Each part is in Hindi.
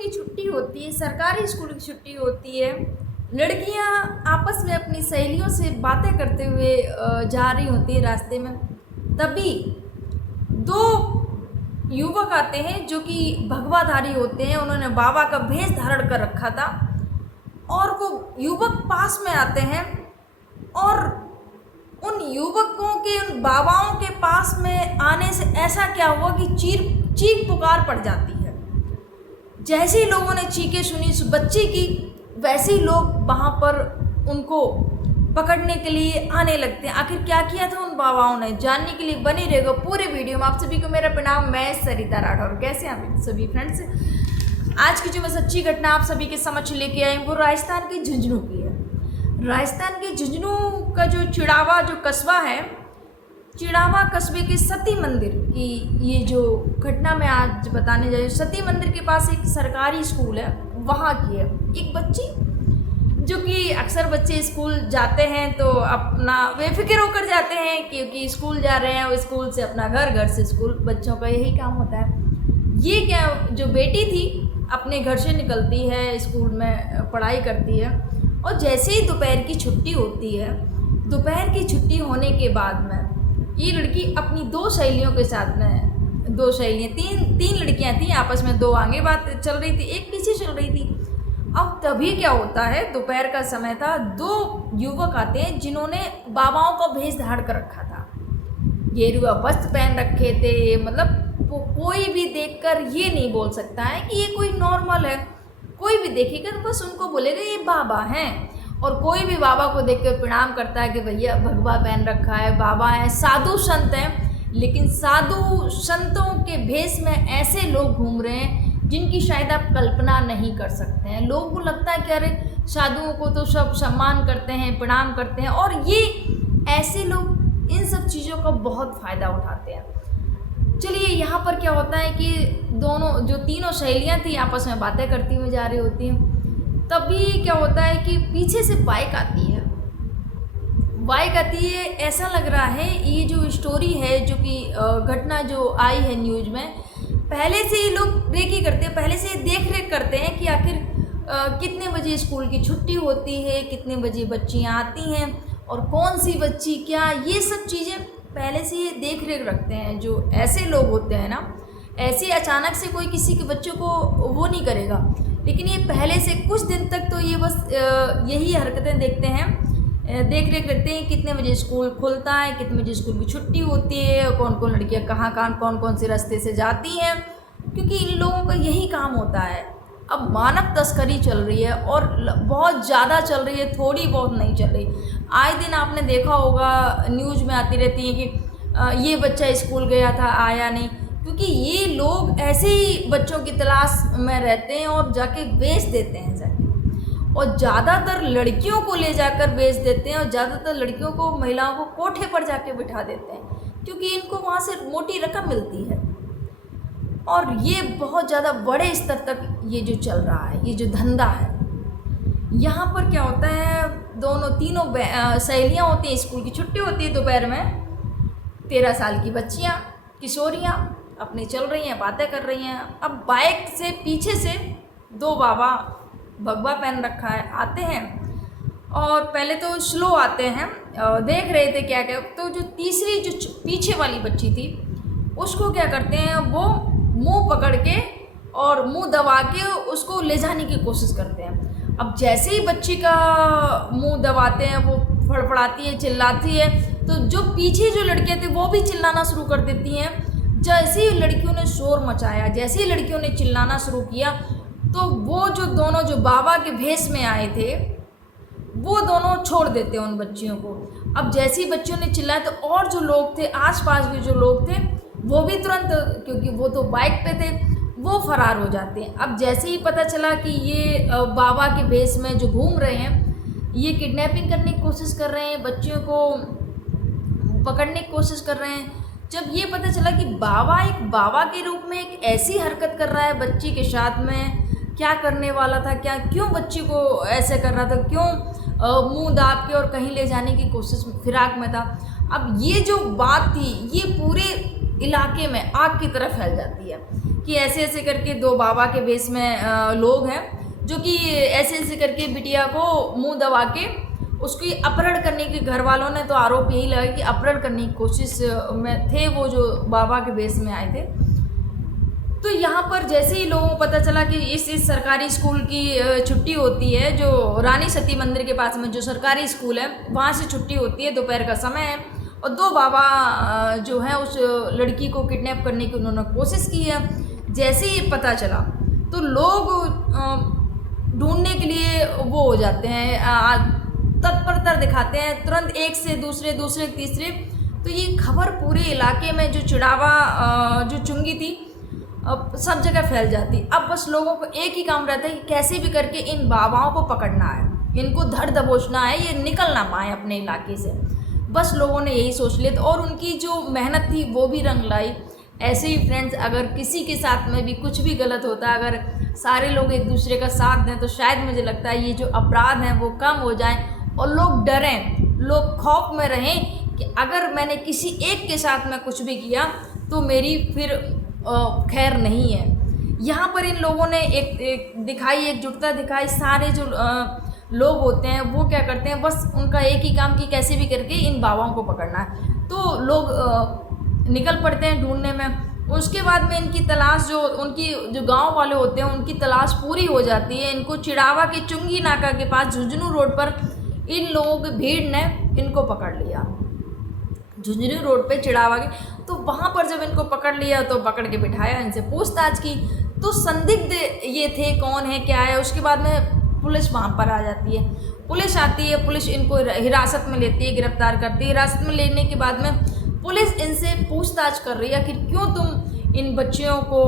की छुट्टी होती है, सरकारी स्कूल की छुट्टी होती है। लड़कियां आपस में अपनी सहेलियों से बातें करते हुए जा रही होती है रास्ते में। तभी दो युवक आते हैं जो कि भगवाधारी होते हैं। उन्होंने बाबा का भेष धारण कर रखा था और वो युवक पास में आते हैं और उन युवकों के, उन बाबाओं के पास में आने से ऐसा क्या हुआ कि चीख पुकार पड़ जाती है। जैसे ही लोगों ने चीखें सुनी उस बच्ची की, वैसे ही लोग वहाँ पर उनको पकड़ने के लिए आने लगते हैं। आखिर क्या किया था उन बाबाओं ने, जानने के लिए बने रहेगा पूरे वीडियो में। आप सभी को मेरा प्रणाम, मैं सरिता राठौर। कैसे हैं आप सभी फ्रेंड्स? आज की जो मैं सच्ची घटना आप सभी के समक्ष लेके आई वो राजस्थान के झुंझुनू की है। राजस्थान के झुंझुनू का जो चिड़ावा जो कस्बा है, चिड़ावा कस्बे के सती मंदिर की ये जो घटना मैं आज बताने जा रही हूँ। सती मंदिर के पास एक सरकारी स्कूल है, वहाँ की है। एक बच्ची जो कि अक्सर बच्चे स्कूल जाते हैं तो अपना बेफिक्र होकर जाते हैं क्योंकि स्कूल जा रहे हैं, और स्कूल से अपना घर, घर से स्कूल, बच्चों का यही काम होता है। ये क्या जो बेटी थी अपने घर से निकलती है, स्कूल में पढ़ाई करती है और जैसे ही दोपहर की छुट्टी होती है, दोपहर की छुट्टी होने के बाद में ये लड़की अपनी दो सहेलियों के साथ में, दो सहेलियाँ, तीन लड़कियां थी आपस में, दो आगे बात चल रही थी, एक पीछे चल रही थी। अब तभी क्या होता है, दोपहर का समय था, दो युवक आते हैं जिन्होंने बाबाओं का भेष धारण कर रखा था, गेरुआ वस्त्र पहन रखे थे। मतलब कोई भी देखकर ये नहीं बोल सकता है कि ये कोई नॉर्मल है। कोई भी देखेगा तो बस उनको बोलेगा ये बाबा हैं। और कोई भी बाबा को देखकर प्रणाम करता है कि भैया भगवा पहन रखा है, बाबा हैं, साधु संत हैं। लेकिन साधु संतों के भेष में ऐसे लोग घूम रहे हैं जिनकी शायद आप कल्पना नहीं कर सकते हैं। लोगों को लगता है कि अरे साधुओं को तो सब सम्मान करते हैं, प्रणाम करते हैं, और ये ऐसे लोग इन सब चीज़ों का बहुत फ़ायदा उठाते हैं। चलिए यहाँ पर क्या होता है कि दोनों जो तीनों सहेलियाँ थी आपस में बातें करती हुई जा रही होती हैं। तभी क्या होता है कि पीछे से बाइक आती है। बाइक आती है, ऐसा लग रहा है ये जो स्टोरी है, जो कि घटना जो आई है न्यूज़ में, पहले से ही लोग रेकी करते हैं, पहले से देख रेख करते हैं कि आखिर कितने बजे स्कूल की छुट्टी होती है, कितने बजे बच्चियाँ आती हैं और कौन सी बच्ची क्या, ये सब चीज़ें पहले से ही देख रेख रखते हैं। जो ऐसे लोग होते हैं ना, ऐसे अचानक से कोई किसी के बच्चों को वो नहीं करेगा, लेकिन ये पहले से कुछ दिन तक तो ये बस यही हरकतें देखते हैं, देख रेख रखते हैं कितने बजे स्कूल खुलता है, कितने बजे स्कूल की छुट्टी होती है, कौन कौन लड़कियां कहाँ कहाँ कौन कौन से रास्ते से जाती हैं, क्योंकि इन लोगों का यही काम होता है। अब मानव तस्करी चल रही है और बहुत ज़्यादा चल रही है, थोड़ी बहुत नहीं चल रही। आए दिन आपने देखा होगा न्यूज़ में आती रहती है कि ये बच्चा स्कूल गया था आया नहीं, क्योंकि ये लोग ऐसे ही बच्चों की तलाश में रहते हैं और जाके बेच देते हैं जाके, और ज़्यादातर लड़कियों को ले जाकर बेच देते हैं, और ज़्यादातर लड़कियों को, महिलाओं को कोठे पर जाके बिठा देते हैं क्योंकि इनको वहाँ से मोटी रकम मिलती है। और ये बहुत ज़्यादा बड़े स्तर तक ये जो चल रहा है, ये जो धंधा है। यहाँ पर क्या होता है, तीनों सहेलियाँ होती हैं, स्कूल की छुट्टी होती है दोपहर में, 13 साल की बच्चियाँ, किशोरियाँ अपनी चल रही हैं, बातें कर रही हैं। अब बाइक से पीछे से दो बाबा, भगवा पहन रखा है, आते हैं और पहले तो स्लो आते हैं, देख रहे थे क्या क्या। तो जो तीसरी जो पीछे वाली बच्ची थी उसको क्या करते हैं, वो मुंह पकड़ के और मुंह दबा के उसको ले जाने की कोशिश करते हैं। अब जैसे ही बच्ची का मुंह दबाते हैं, वो फड़फड़ाती है, चिल्लाती है, तो जो पीछे जो लड़कियां थी वो भी चिल्लाना शुरू कर देती हैं। जैसे ही लड़कियों ने शोर मचाया, जैसे ही लड़कियों ने चिल्लाना शुरू किया, तो वो जो दोनों जो बाबा के भेष में आए थे वो दोनों छोड़ देते हैं उन बच्चियों को। अब जैसे ही बच्चियों ने चिल्लाया तो और जो लोग थे, आसपास के जो लोग थे, वो भी तुरंत, क्योंकि वो तो बाइक पे थे, वो फरार हो जाते हैं। अब जैसे ही पता चला कि ये बाबा के भेष में जो घूम रहे हैं, ये किडनैपिंग करने की कोशिश कर रहे हैं, बच्चियों को पकड़ने की कोशिश कर रहे हैं। जब ये पता चला कि बाबा एक बाबा के रूप में एक ऐसी हरकत कर रहा है बच्ची के साथ में, क्या करने वाला था, क्या क्यों बच्ची को ऐसे कर रहा था, क्यों मुंह दाब के और कहीं ले जाने की कोशिश फिराक में था। अब ये जो बात थी ये पूरे इलाके में आग की तरह फैल जाती है कि कि ऐसे ऐसे करके दो बाबा के भेष में लोग हैं जो कि ऐसे ऐसे करके बिटिया को मुंह दबा के उसकी अपहरण करने के, घर वालों ने तो आरोप यही लगा कि अपहरण करने की कोशिश में थे वो जो बाबा के भेष में आए थे। तो यहाँ पर जैसे ही लोगों को पता चला कि इस सरकारी स्कूल की छुट्टी होती है, जो रानी सती मंदिर के पास में जो सरकारी स्कूल है वहाँ से छुट्टी होती है, दोपहर का समय है, और दो बाबा जो है उस लड़की को किडनैप करने की उन्होंने कोशिश की है। जैसे ही पता चला तो लोग ढूंढने के लिए वो हो जाते हैं, तत्परता दिखाते हैं, तुरंत एक से दूसरे, दूसरे तीसरे। तो ये खबर पूरे इलाके में जो चिड़ावा जो चुंगी थी अब सब जगह फैल जाती। अब बस लोगों को एक ही काम रहता है कि कैसे भी करके इन बाबाओं को पकड़ना है, इनको धर दबोचना है, ये निकल ना पाए अपने इलाके से। बस लोगों ने यही सोच लिया और उनकी जो मेहनत थी वो भी रंग लाई। ऐसे ही फ्रेंड्स, अगर किसी के साथ में भी कुछ भी गलत होता है, अगर सारे लोग एक दूसरे का साथ दें तो शायद मुझे लगता है ये जो अपराध हैं वो कम हो जाएं और लोग डरें, लोग खौफ में रहें कि अगर मैंने किसी एक के साथ में कुछ भी किया तो मेरी फिर खैर नहीं है। यहाँ पर इन लोगों ने एक दिखाई, एकजुटता दिखाई। सारे जो लोग होते हैं वो क्या करते हैं, बस उनका एक ही काम कि कैसे भी करके इन बाबाओं को पकड़ना है। तो लोग निकल पड़ते हैं ढूंढने में। उसके बाद में इनकी तलाश, जो उनकी जो गांव वाले होते हैं उनकी तलाश पूरी हो जाती है। इनको चिड़ावा के चुंगी नाका के पास झुंझुनू रोड पर इन लोगों की भीड़ ने इनको पकड़ लिया, झुंझुनू रोड पे चिड़ावा के। तो वहाँ पर जब इनको पकड़ लिया तो पकड़ के बिठाया, इनसे पूछताछ की। तो संदिग्ध ये थे, कौन है क्या है। उसके बाद में पुलिस वहाँ पर आ जाती है, पुलिस आती है, पुलिस इनको हिरासत में लेती है, गिरफ्तार करती है। हिरासत में लेने के बाद में पुलिस इनसे पूछताछ कर रही है कि क्यों तुम इन बच्चियों को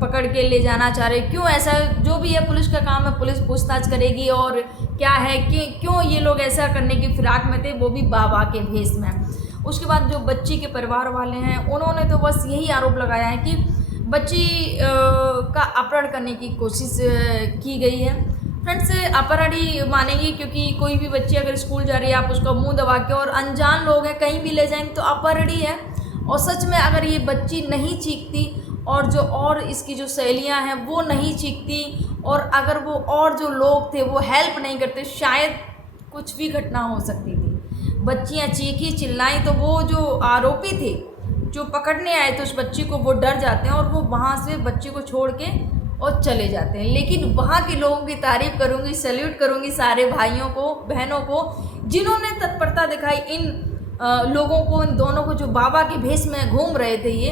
पकड़ के ले जाना चाह रहे, क्यों ऐसा, जो भी है पुलिस का काम है, पुलिस पूछताछ करेगी और क्या है कि क्यों ये लोग ऐसा करने की फिराक में थे, वो भी बाबा के भेष में। उसके बाद जो बच्ची के परिवार वाले हैं उन्होंने तो बस यही आरोप लगाया है कि बच्ची का अपहरण करने की कोशिश की गई है। फ्रेंड्स, अपहरण ही मानेंगे क्योंकि कोई भी बच्ची अगर स्कूल जा रही है, आप उसका मुंह दबा के, और अनजान लोग हैं कहीं भी ले जाएंगे तो अपहरण ही है। और सच में अगर ये बच्ची नहीं चीखती और जो और इसकी जो सहेलियां हैं वो नहीं चीखती और अगर वो और जो लोग थे वो हेल्प नहीं करते, शायद कुछ भी घटना हो सकती थी। बच्चियां चीखी चिल्लाई तो वो जो आरोपी थे जो पकड़ने आए थे उस बच्ची को, वो डर जाते हैं और वो वहाँ से बच्ची को छोड़ के और चले जाते हैं। लेकिन वहाँ के लोगों की तारीफ़ करूँगी, सैल्यूट करूँगी सारे भाइयों को, बहनों को, जिन्होंने तत्परता दिखाई इन लोगों को, इन दोनों को जो बाबा के भेष में घूम रहे थे ये,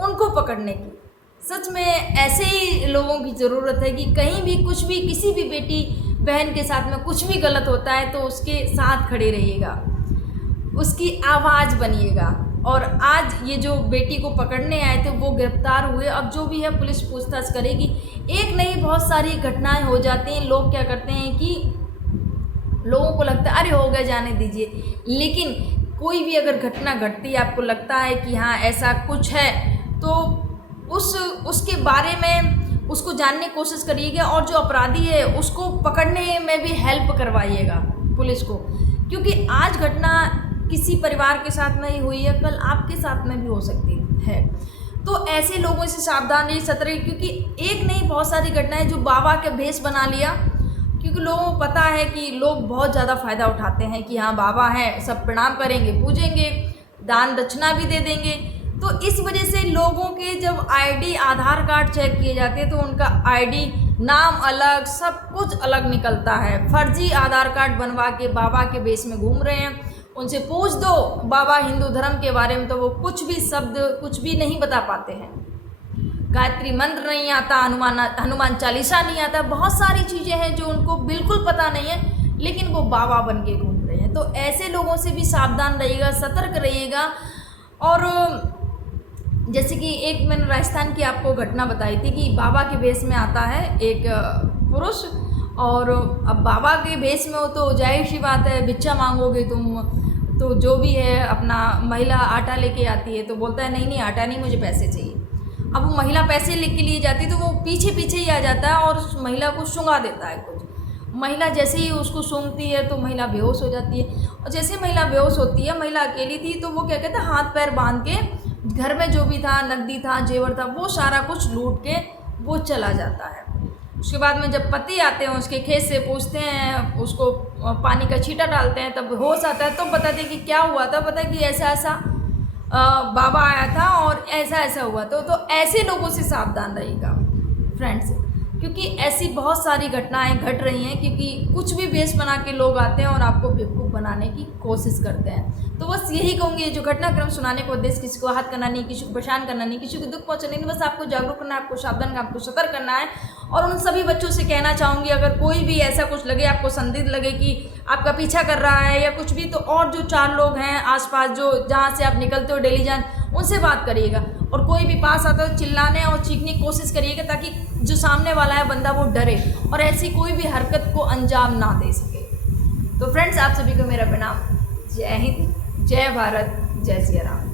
उनको पकड़ने की। सच में ऐसे ही लोगों की ज़रूरत है कि कहीं भी कुछ भी, किसी भी बेटी बहन के साथ में कुछ भी गलत होता है तो उसके साथ खड़े रहिएगा, उसकी आवाज़ बनिएगा। और आज ये जो बेटी को पकड़ने आए थे वो गिरफ्तार हुए। अब जो भी है पुलिस पूछताछ करेगी। एक नहीं बहुत सारी घटनाएं हो जाती हैं। लोग क्या करते हैं कि लोगों को लगता है अरे हो गया जाने दीजिए, लेकिन कोई भी अगर घटना घटती है आपको लगता है कि हाँ ऐसा कुछ है तो उसके बारे में उसको जानने की कोशिश करिएगा और जो अपराधी है उसको पकड़ने में भी हेल्प करवाइएगा पुलिस को, क्योंकि आज घटना किसी परिवार के साथ में ही हुई है, कल आपके साथ में भी हो सकती है। तो ऐसे लोगों से सावधान रहिए, सतर्क रहिए, क्योंकि एक नहीं बहुत सारी घटनाएं जो बाबा के भेष बना लिया, क्योंकि लोगों को पता है कि लोग बहुत ज़्यादा फ़ायदा उठाते हैं कि हाँ बाबा है, सब प्रणाम करेंगे, पूजेंगे, दान दक्षिणा भी दे देंगे। तो इस वजह से लोगों के जब आईडी आधार कार्ड चेक किए जाते हैं तो उनका आईडी नाम अलग, सब कुछ अलग निकलता है। फर्जी आधार कार्ड बनवा के बाबा के भेष में घूम रहे हैं। उनसे पूछ दो बाबा हिंदू धर्म के बारे में तो वो कुछ भी शब्द कुछ भी नहीं बता पाते हैं। गायत्री मंत्र नहीं आता, हनुमान चालीसा नहीं आता, बहुत सारी चीज़ें हैं जो उनको बिल्कुल पता नहीं है, लेकिन वो बाबा बन के घूम रहे हैं। तो ऐसे लोगों से भी सावधान रहिएगा, सतर्क रहिएगा। और जैसे कि एक मैंने राजस्थान की आपको घटना बताई थी कि बाबा के भेष में आता है एक पुरुष, और अब बाबा के भेष में हो तो जाहिर सी बात है भिक्षा मांगोगे तुम, तो जो भी है अपना महिला आटा लेके आती है तो बोलता है नहीं नहीं आटा नहीं, मुझे पैसे चाहिए। अब वो महिला पैसे लेके लिए जाती है तो वो पीछे पीछे ही आ जाता है और उस महिला को सूंघा देता है कुछ। महिला जैसे ही उसको सूंघती है तो महिला बेहोश हो जाती है, और जैसे महिला बेहोश होती है, महिला अकेली थी तो वो क्या कहते हैं हाथ पैर बांध के घर में जो भी था, नकदी था, जेवर था, वो सारा कुछ लूट के वो चला जाता है। उसके बाद में जब पति आते हैं उसके खेत से, पूछते हैं उसको, पानी का छींटा डालते हैं, तब होश आता है, तो बताते कि क्या हुआ था, पता कि ऐसा ऐसा बाबा आया था और ऐसा ऐसा हुआ। तो ऐसे लोगों से सावधान रहिएगा फ्रेंड्स, क्योंकि ऐसी बहुत सारी घटनाएं घट रही हैं, क्योंकि कुछ भी बेस बना के लोग आते हैं और आपको बेवकूफ़ बनाने की कोशिश करते हैं। तो बस यही कहूँगी, जो घटनाक्रम सुनाने को उद्देश्य किसी को आहत करना नहीं, किसी को परेशान करना नहीं, किसी को दुख पहुँचाना नहीं, बस आपको जागरूक करना है, आपको सावधान करना, आपको सतर्क करना है। और उन सभी बच्चों से कहना चाहूँगी, अगर कोई भी ऐसा कुछ लगे, आपको संदिग्ध लगे कि आपका पीछा कर रहा है या कुछ भी, तो और जो 4 लोग हैं आसपास, जो जहाँ से आप निकलते हो डेली जान, उनसे बात करिएगा। और कोई भी पास आता हो, चिल्लाने और चीखने की कोशिश करिएगा, ताकि जो सामने वाला है बंदा वो डरे और ऐसी कोई भी हरकत को अंजाम ना दे सके। तो फ्रेंड्स, आप सभी को मेरा प्रणाम। जय हिंद, जय भारत, जय सिया राम।